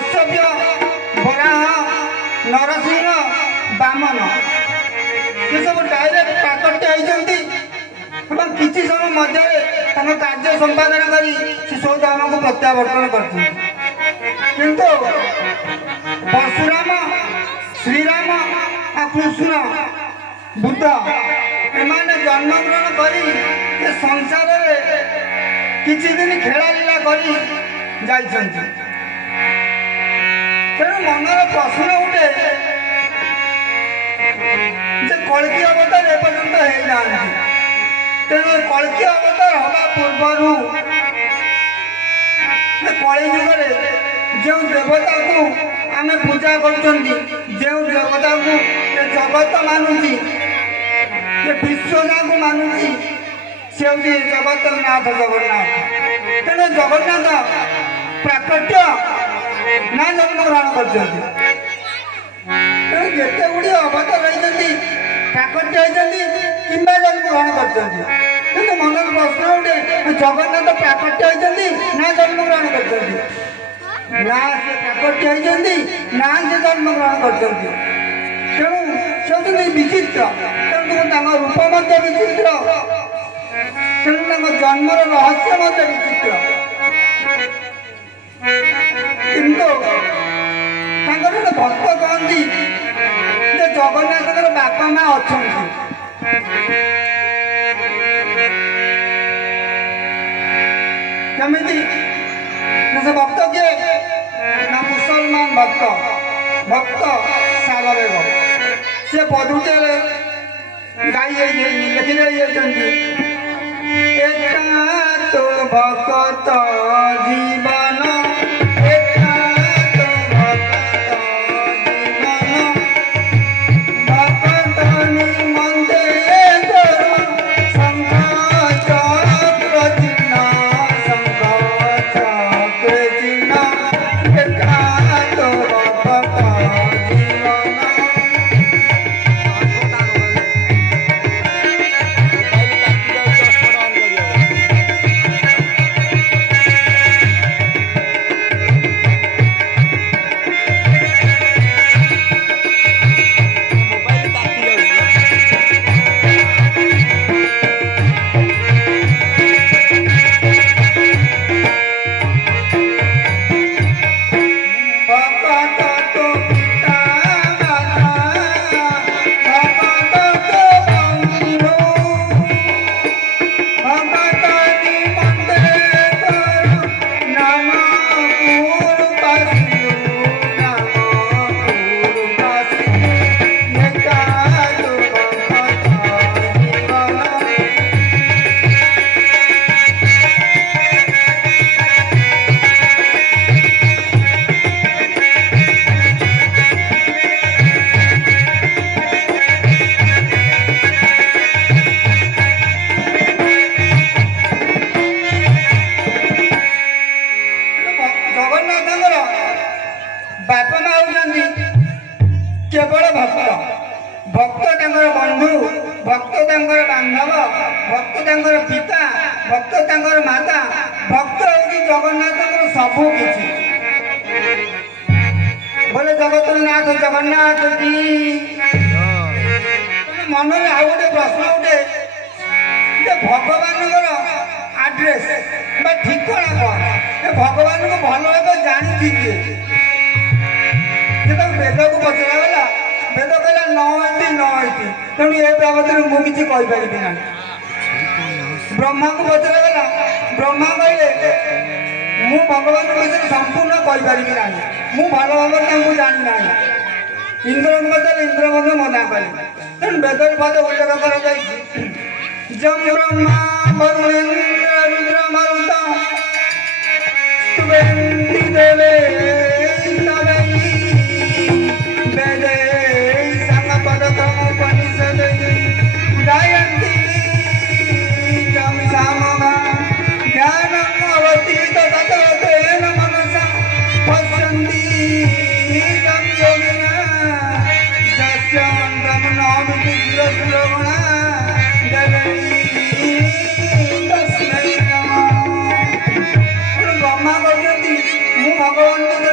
कश्यप वराह नरसिंह बामन ये सब डायरेक्ट प्राकट्य होती किसी समय मध्य कार्य संपादन कर सब आमको प्रत्यावर्तन किंतु परशुराम श्रीराम आ कृष्ण बुद्ध एमाने जन्म ग्रहण कर संसार किसी दिन खेला लीला कर तेणु मनर प्रश्न उठे कल्कि अवतार एपर्यंत हो ना तेणु कल्कि अवतार हवा पूर्व कली जुगे जो देवता को आम पूजा कर देवता को जगत मानुची विश्वना को मानुची से हूँ जगत नाथ जगन्नाथ तेणु जगन्नाथ प्राकट्य ना जन्म ग्रहण कर जिते गुड़िया अवतार रही प्राकट्य होती कि जन्म ग्रहण कर मनर प्रश्न उठे जगन्नाथ प्राकट्य होती ना जन्म ग्रहण कर ना से प्राकट्य होती ना से जन्म ग्रहण कर तेणु से विचित्र तेणु रूप मत विचित्र तेणु जन्मर रहस्य मत विचित्र किंतु गोटे भक्त कहती जगन्नाथ बापा माँ अच्छा कमी से भक्त किए ना मुसलमान भक्त सालदेव से पदुटे गाई लिखी तो भक्त जीवन केवल भक्त भक्त बंधु भक्त बांधव भक्त पिता भक्त माता भक्त हूँ जगन्नाथ सबू किसी बोले जगत नाथ जगन्नाथ की मन में आउ गोटे प्रश्न उठे भगवान आड्रेस ठिकना कौन भगवान को भल भाव जानी किए वेद को पचरागला वेद कहला नई तेणु ये बाबद मुझे कहीपरि ना ब्रह्मा को पचरागला ब्रह्मा कहले मु भगवान विषय संपूर्ण कहीपरि ना मु भल भाव जानी ना इंद्र को इंद्र मना कले तेणु वेद पद उल्लेख कर जम ब्रह्मा वरुणेन्द्र रुद्र मरुत स्तुवन्ति देवे भगवान